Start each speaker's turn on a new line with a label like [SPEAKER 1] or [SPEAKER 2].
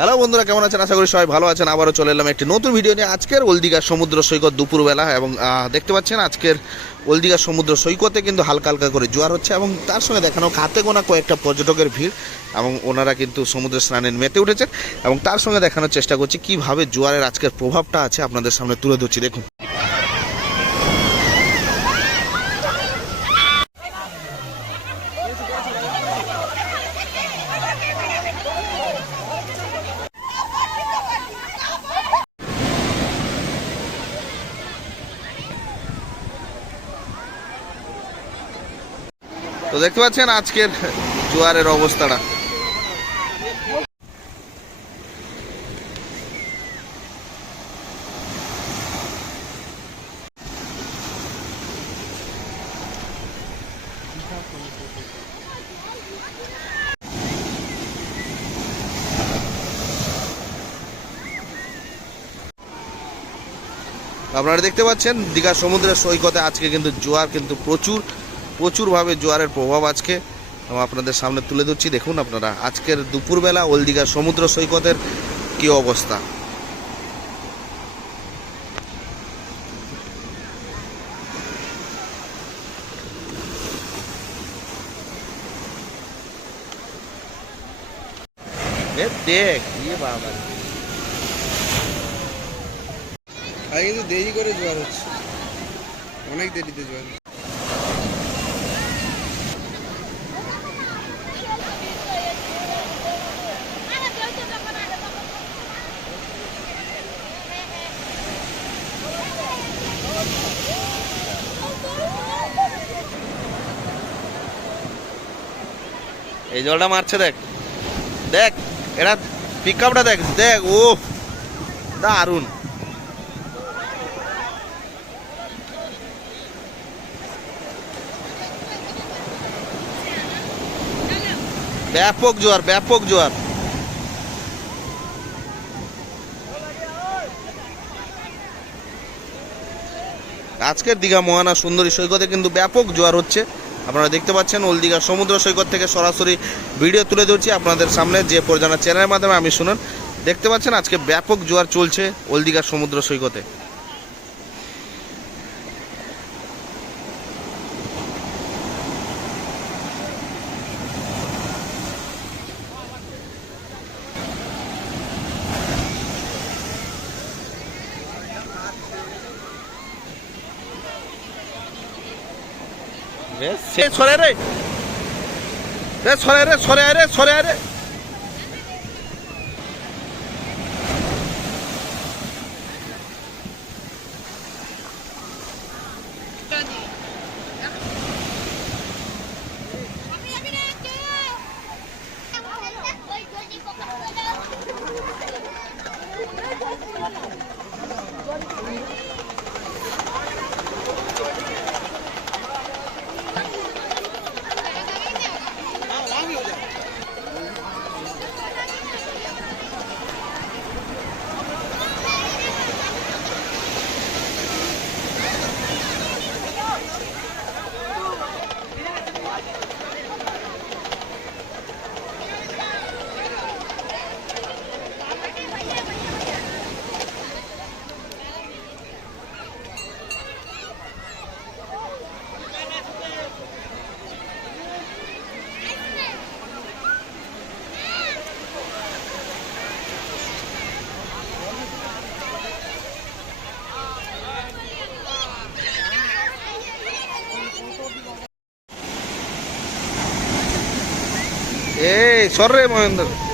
[SPEAKER 1] Hello বন্ধুরা, কেমন আছেন? আশা করি সবাই ভালো আছেন। আবারও চলে এলাম একটি নতুন ভিডিও নিয়ে। আজকের ওলদিঘা সমুদ্র সৈকত দুপুরবেলা, এবং দেখতে পাচ্ছেন আজকের ওলদিঘা সমুদ্র সৈকতে কিন্তু হালকা হালকা করে জোয়ার হচ্ছে, এবং তার সঙ্গে দেখানো হাতে গোনা কয়েকটা পর্যটকের ভিড়, এবং ওনারা কিন্তু সমুদ্র স্নানের মেতে উঠেছেন, এবং তার সঙ্গে দেখানোর চেষ্টা করছি কীভাবে জোয়ারের আজকের প্রভাবটা আছে আপনাদের সামনে তুলে ধরছি। দেখুন। তো দেখতে পাচ্ছেন আজকের জোয়ারের অবস্থাটা। আপনারা দেখতে পাচ্ছেন দীঘা সমুদ্রের সৈকতে আজকে কিন্তু জোয়ার কিন্তু প্রচুর। প্রচুরভাবে জোয়ারের প্রভাব আজকে। আপনাদের সামনে তুলে ধরছি। দেখুন আপনারা, আজকের দুপুরবেলা ওল দীঘা সমুদ্র সৈকতের কি অবস্থা? দেখ বাবা।
[SPEAKER 2] কিন্তু দেরি করে জোয়ার হচ্ছে। অনেক দেরিতে জোয়ার
[SPEAKER 1] এই জলটা মারছে দেখ। দেখ এটা পিক আপটা দেখ দেখ ও দারুণ ব্যাপক জোয়ার ব্যাপক জোয়ার। আজকের দীঘা মহানা সুন্দরী সৈকতে কিন্তু ব্যাপক জোয়ার হচ্ছে। আপনারা দেখতে পাচ্ছেন ওল দীঘা সমুদ্র সৈকত থেকে সরাসরি ভিডিও তুলে ধরছি আপনাদের সামনে যে পরিচালনা চ্যানেলের মাধ্যমে আমি শুনুন। দেখতে পাচ্ছেন আজকে ব্যাপক জোয়ার চলছে ওল দীঘা সমুদ্র সৈকতে। রে সে সরে রে। রে সরে রে সরে রে সরে রে। এই সর রে মহেন্দ্র